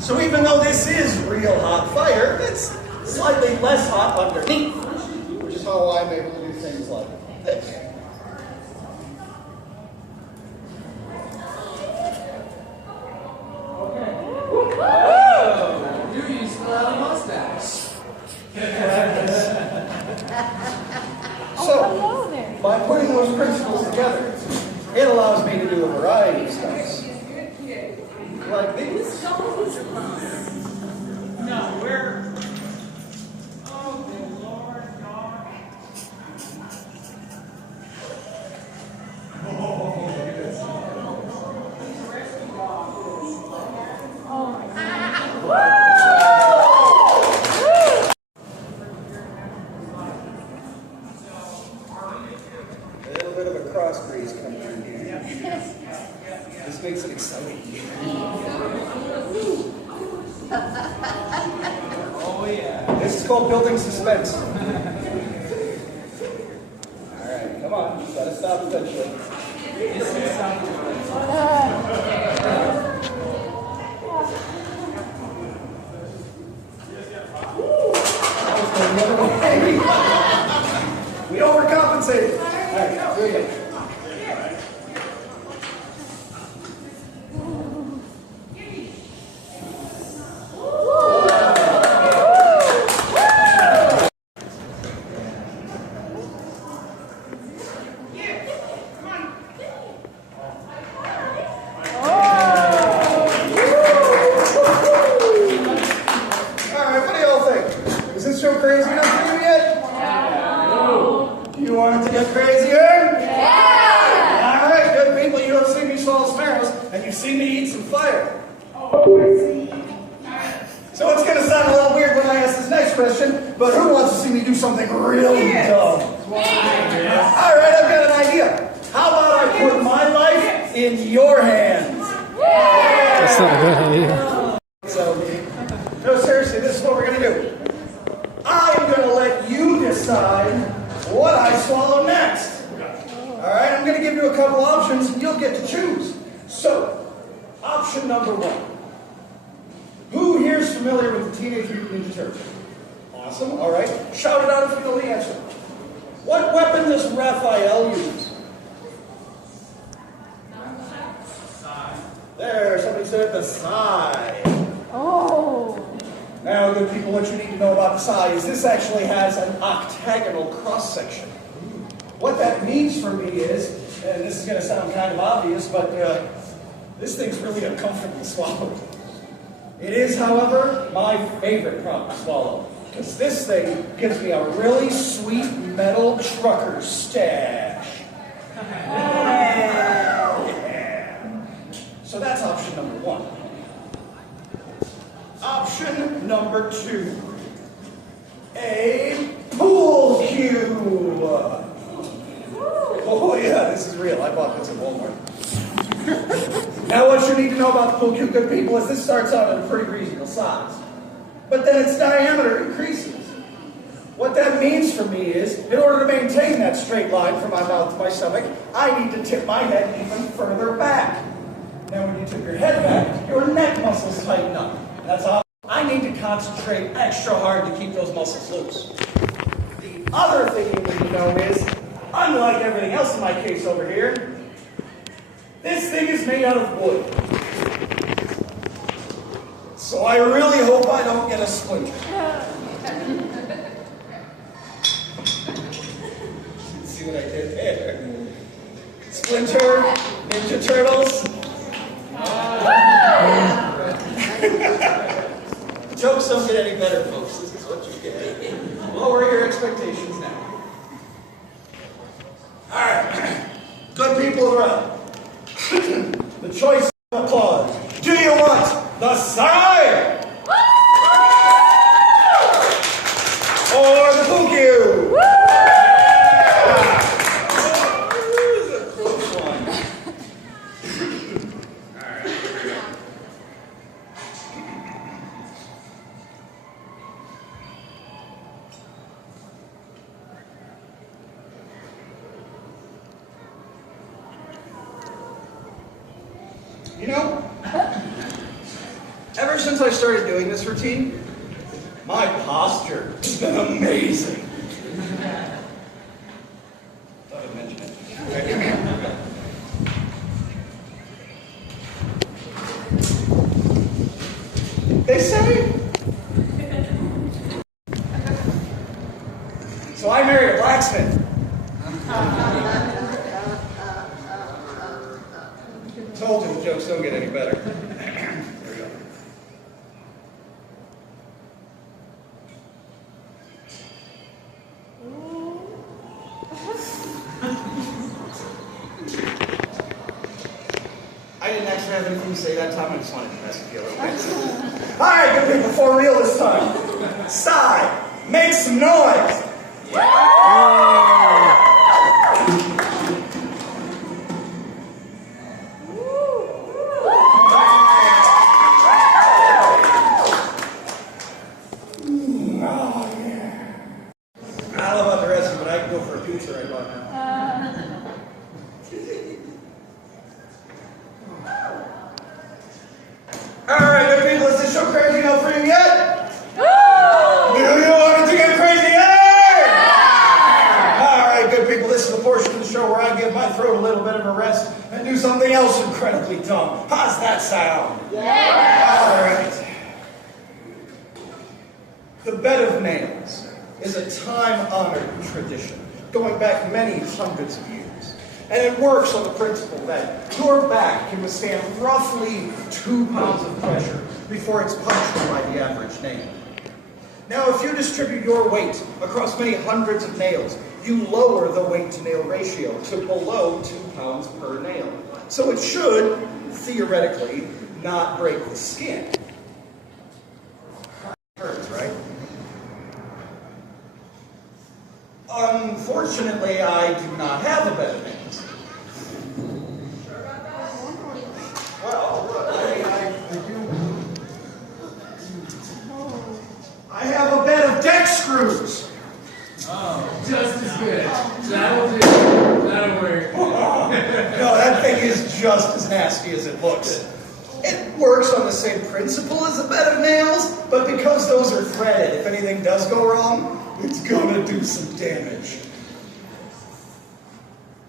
So even though this is real hot fire, it's slightly less hot underneath, which is how I'm able to do things like this. So, by putting those principles together, it allows me to do a variety of stuff. Like these. No, we're. Oh, good Lord, God. A little bit of a cross breeze coming through here. This makes it exciting. Oh, yeah. This is called building suspense. All right, come on. You gotta stop eventually. This is something. We overcompensated. All right, here we go. So it's going to sound a little weird when I ask this next question, but who wants to see me do something really dumb? All right, I've got an idea. How about I put my life in your hands? That's not a good idea. So, no, seriously, this is what we're going to do. I'm going to let you decide what I swallow next. All right, I'm going to give you a couple options, and you'll get to choose. So, option number one. Who here is familiar with the Teenage Mutant Ninja Turtles? Awesome, all right. Shout it out if you know the answer. What weapon does Raphael use? There, somebody said the sai. Oh. Now, good people, what you need to know about the sai is this actually has an octagonal cross-section. What that means for me is, and this is going to sound kind of obvious, but this thing's really uncomfortable to swallow. It is, however, my favorite prop to swallow, because this thing gives me a really sweet metal trucker stash. Yeah. So that's option number one. Option number two. A pool cue. Oh yeah, this is real. I bought this at Walmart. Now what you need to know about the pool cue, good people, is this starts out at a pretty reasonable size. But then its diameter increases. What that means for me is, in order to maintain that straight line from my mouth to my stomach, I need to tip my head even further back. Now when you tip your head back, your neck muscles tighten up. That's all. I need to concentrate extra hard to keep those muscles loose. The other thing you need to know is, unlike everything else in my case over here, this thing is made out of wood. So I really hope I don't get a splinter. See what I did there? Splinter, Ninja Turtles. Jokes don't get any better, folks. This is what you get. Lower your expectations now. All right. Good people around. The choice of applause. Do you want the side? Or the pool cue? This is a close one. Alright, here we go. You know, Ever since I started doing this routine, my posture has been amazing. Thought I'd mention it. They say. So I married a blacksmith. Told you the jokes don't get any better. Here we go. I didn't actually have anything to say that time. I just wanted to mess with you a little bit. All right, good people, for real this time. Sigh. Make some noise. Something else incredibly dumb. How's that sound? Yeah. All right. The bed of nails is a time-honored tradition going back many hundreds of years. And it works on the principle that your back can withstand roughly 2 pounds of pressure before it's punctured by the average nail. Now, if you distribute your weight across many hundreds of nails, you lower the weight-to-nail ratio to below 2 pounds per nail. So it should, theoretically, not break the skin. Hurts, right? Unfortunately, I do not have a bed of nails. Well, I have a bed of deck screws. Oh, just as good. That'll do. That'll work. No, that thing is just as nasty as it looks. It works on the same principle as a bed of nails, but because those are threaded, if anything does go wrong, it's gonna do some damage.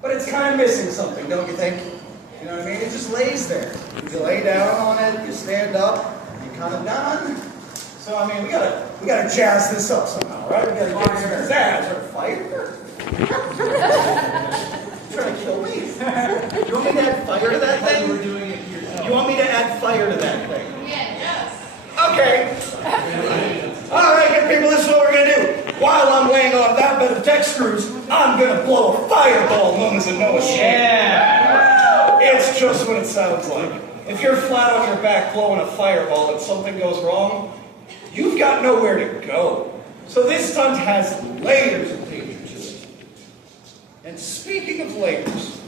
But it's kind of missing something, don't you think? You know what I mean? It just lays there. You lay down on it, you stand up, you're kind of done. So I mean, we gotta jazz this up somehow, right? We gotta get some pizzazz or fire. Trying to kill me. You want me to add fire to that thing? You were doing it yourself. You want me to add fire to that thing? Yes. Okay. All right, good people, this is what we're gonna do. While I'm laying on that bed of deck screws, I'm gonna blow a fireball known as a Noah shake. Yeah. It's just what it sounds like. If you're flat on your back blowing a fireball and something goes wrong, you've got nowhere to go. So this stunt has layers of danger to it. And speaking of layers,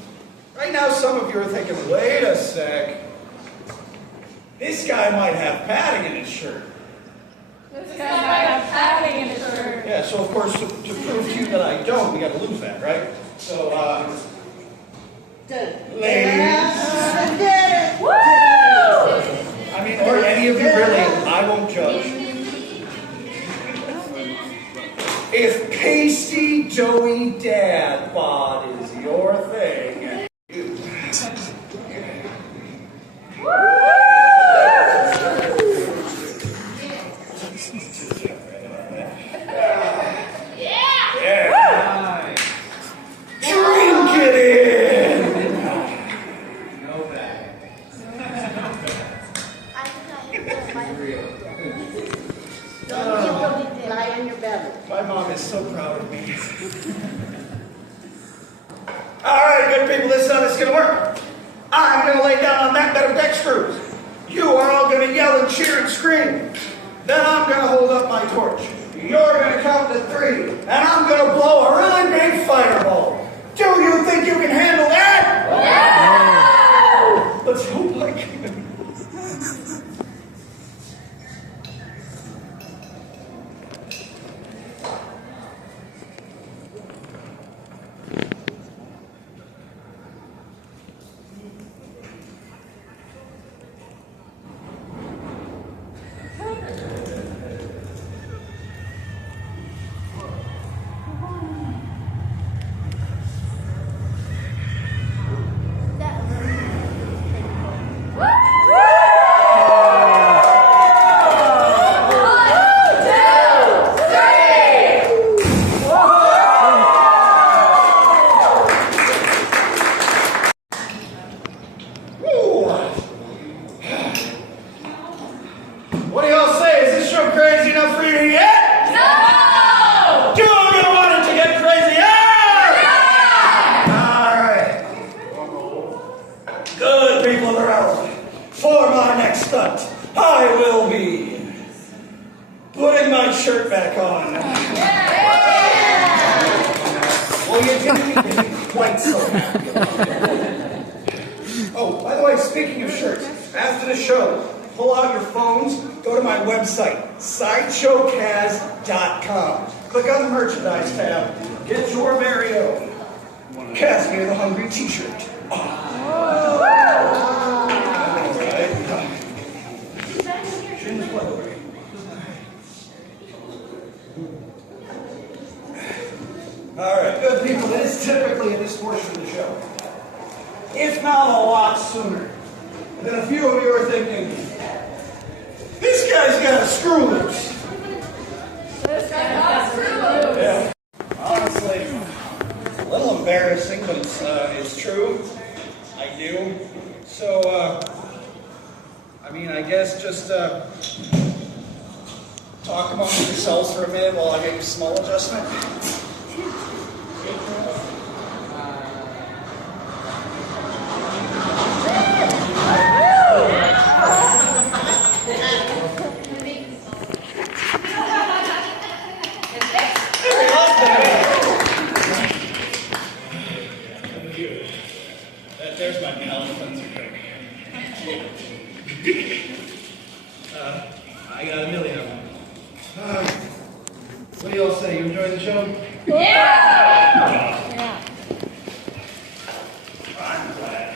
right now some of you are thinking, wait a sec, this guy might have padding in his shirt. This guy might have padding in his shirt. Yeah, so of course, to prove to you that I don't, we gotta lose that, right? So, ladies. Woo! I mean, or any of you really, I won't judge. If pasty, doughy dad bod is your thing, drink it in! No bad. Lie on your belly. My mom is so proud of me. All right, good people, this is how this is going to work. I'm going to lay down on that bed of deck screws. You are all going to yell and cheer and scream. Then I'm going to hold up my torch. You're going to count to 3, and I'm going to blow a really big fireball. Do you think you can handle that? Yeah! Let's hope I can. crazy enough for you yet? No! Do you want it to get crazier? Alright. Good people of the realm. For my next stunt, I will be putting my shirt back on. Well, you didn't make me quite so happy. Oh, by the way, speaking of shirts, after the show, pull out your phones, go to my website, sideshowcaz.com. Click on the merchandise tab, get your very own Cazimir the Hungry t-shirt. Alright, good people, it is typically in this portion of the show, if not a lot sooner, than a few of you are thinking, this guy's got a screw loose. Yeah. Honestly, it's a little embarrassing, but it's true. I do. So, I guess just talk amongst yourselves for a minute while I make a small adjustment. There's my palate cleanser trick. I got a million of them. What do you all say? You enjoyed the show? Yeah! I'm glad.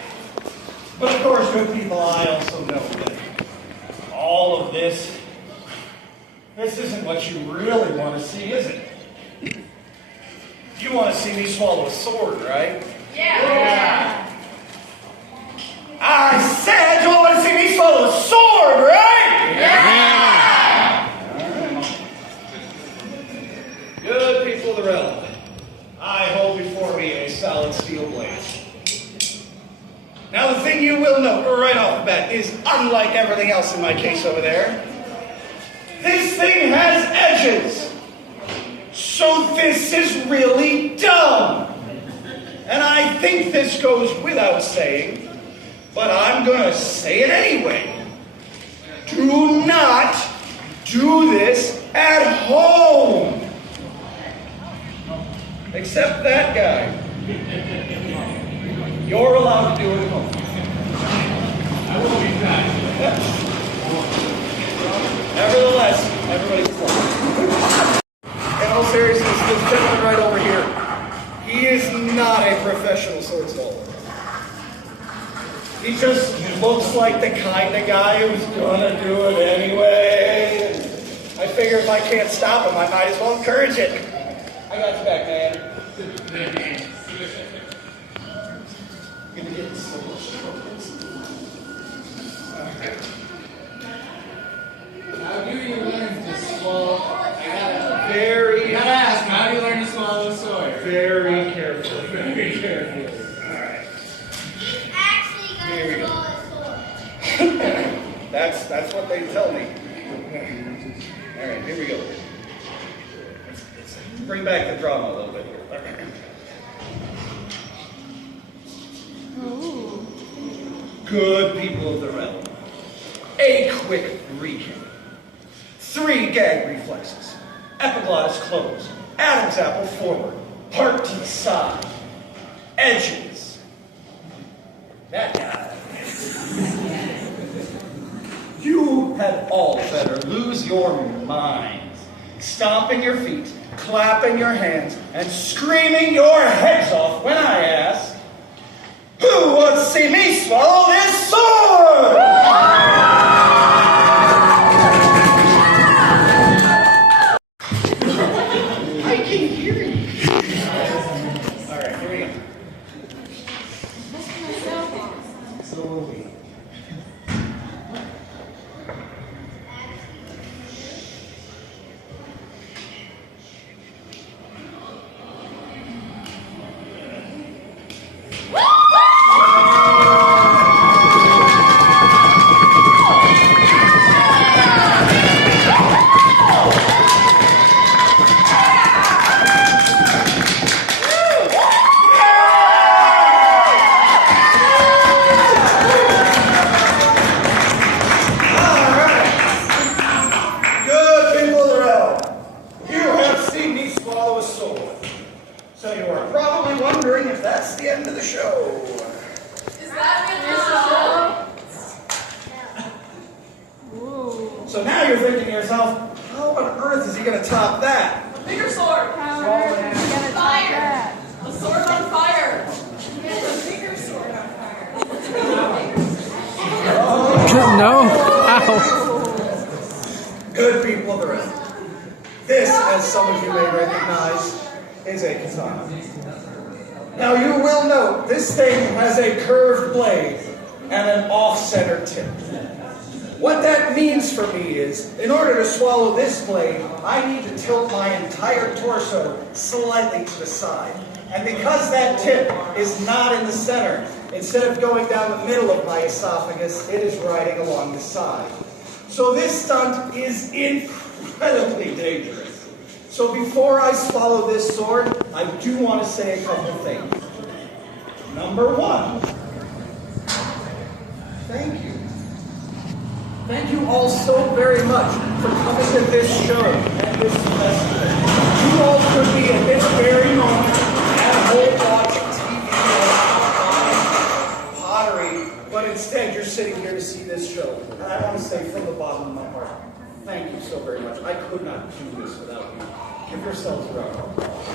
But of course, good people, I also know that all of this isn't what you really want to see, is it? You want to see me swallow a sword, right? Yeah! I said you want to see me swallow a sword, right? Yeah! Good people of the realm, I hold before me a solid steel blade. Now the thing you will note right off the bat is, unlike everything else in my case over there, this thing has edges. So this is really dumb. And I think this goes without saying, but I'm going to say it anyway. Do not do this at home. Except that guy. You're allowed to do it at home. I will be back. Nevertheless, everybody's close. In all seriousness, this gentleman right over here, he is not a professional sword swallower. He just looks like the kind of guy who's gonna do it anyway. I figure if I can't stop him, I might as well encourage it. I got your back, man. Gonna get so much focus. How do you learn to swallow? I gotta ask, how do you learn to swallow a sword? Very carefully. Very carefully. Here we go. That's what they tell me. All right, here we go. Let's bring back the drama a little bit here. Good people of the realm. A quick recap. 3 gag reflexes. Epiglottis closed. Adam's apple forward. Heart to the side. Edges. That guy. You had all better lose your minds, stomping your feet, clapping your hands, and screaming your heads off when I ask, who wants to see me swallow this sword? I can hear you. All right, here we go. Slowly. So now you're thinking to yourself, how on earth is he going to top that? Bigger sword. How on earth is he gonna top that? A sword on fire. A bigger sword on fire. No. Ow. Good people of the realm. This, as some of you may recognize, is a katana. Now you will note, this thing has a curved blade and an off-center tip. What that means for me is, in order to swallow this blade, I need to tilt my entire torso slightly to the side. And because that tip is not in the center, instead of going down the middle of my esophagus, it is riding along the side. So this stunt is incredibly dangerous. So before I swallow this sword, I do want to say a couple things. Number one, thank you. Thank you all so very much for coming to this show and this festival. You all could be at this very moment at home watching TV or pottery, but instead you're sitting here to see this show. And I want to say from the bottom of my heart, thank you so very much. I could not do this without you. Give yourselves a round of applause.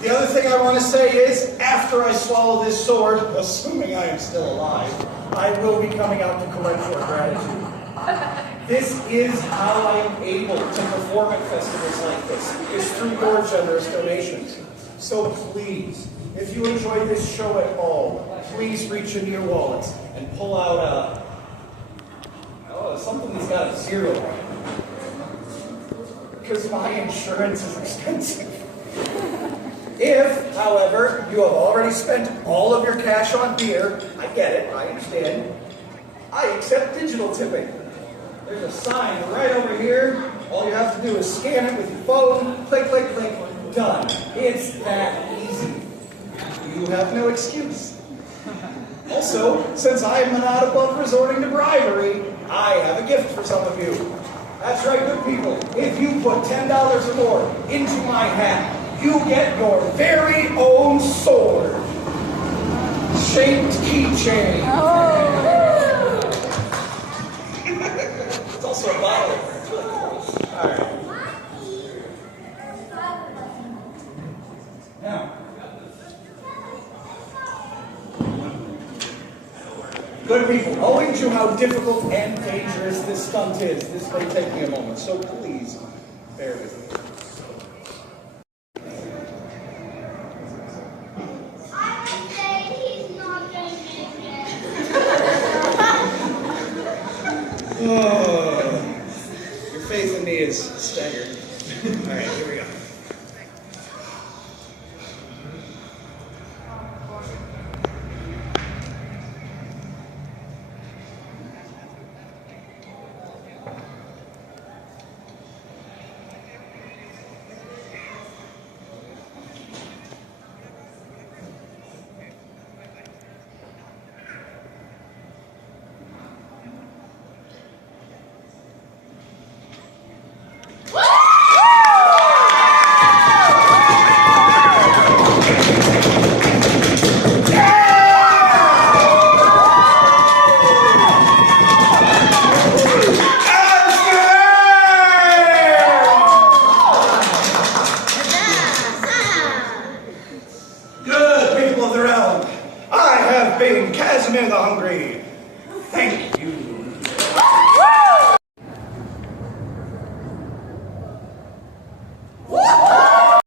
The other thing I want to say is, after I swallow this sword, assuming I am still alive, I will be coming out to collect your gratitude. This is how I am able to perform at festivals like this, is through your generous donations. So please, if you enjoy this show at all, please reach into your wallets and pull out something that's got a 0 on it. Because my insurance is expensive. If, however, you have already spent all of your cash on beer, I get it, I understand, I accept digital tipping. There's a sign right over here. All you have to do is scan it with your phone, click, click, click, done. It's that easy. You have no excuse. Also, since I am not above resorting to bribery, I have a gift for some of you. That's right, good people. If you put $10 or more into my hat, you get your very own sword-shaped keychain. Oh. It's also a bottle. It's really cool. All right. Now, good people, owing to how difficult and dangerous this stunt is, this may take me a moment, so please bear with me. Your faith in me is staggering. All right, here we go. Good people of the realm, I have been Casimir the Hungry. Thank you